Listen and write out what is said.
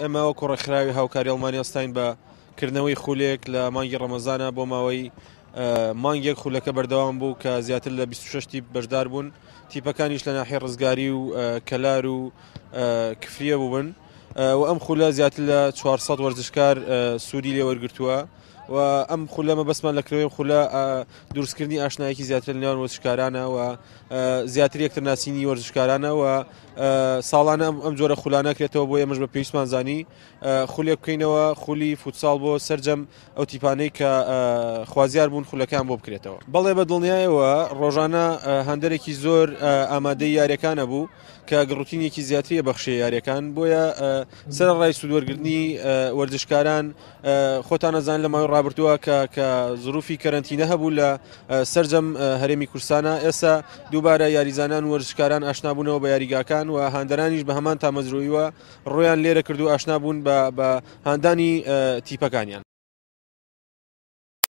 ئێمە وەکو ڕێکخراوی هاوکاری ئەڵمانیاستین بە کردنەوەی خولێک لە مانگی ڕەمەزانە بۆ ماوەی مانگێک خولەکە بەردەوام بوو کە زیاتر لە 26 تیپ بەشدار بوون. تیپەکانیش لە ناحیە ڕزگاری و کەلار و کفریە بوون و ئەم خولە زیاتر لە 400 وەرزشکار سوودی لێ وەرگرتووە و ئەم خولە مەبەستمان لەکردنەوەی خولە دروستکردنی ئاشنایەکی زیاتر لە نێوان وەرزشکارانە و زیاتر یەکتر ناسینی وەرزشکارانە و ساڵانە ئەم جۆرە خولانە کرێتەوە بۆ ئێمەش بە پێویستمان زانی خولێک بکەینەوە خولی فوتساڵ بۆ سەرجەم ئەو تیپانەی کە خوازیار بوون خولەکان بۆ بکرێتەوە. بەڵێ بە دڵنیایەوە ڕۆژانە هەندێکی زۆر ئامادەی یاریەکانە بوو کە گڕوتینێکی زیاتریە بەخشێ یاریەکان بۆیە سەرڕای سوودوەرگرتنی وەرزشکاران خۆتان نەزان لە ماوەی ڕابردووە کە زروفی کەرەنتینە هەبوو لە سەرجەم هەرێمی کورسانە ئێستا دووبارە یاریزانان و وەرزشکاران ئاشنابوونەوە بە یاریگاکان و هاندەرانیش بە هەمان تامەزرۆییوە ڕۆیان لێرە کردو ئاشنابوون بە هاندانی تیپەکانیان.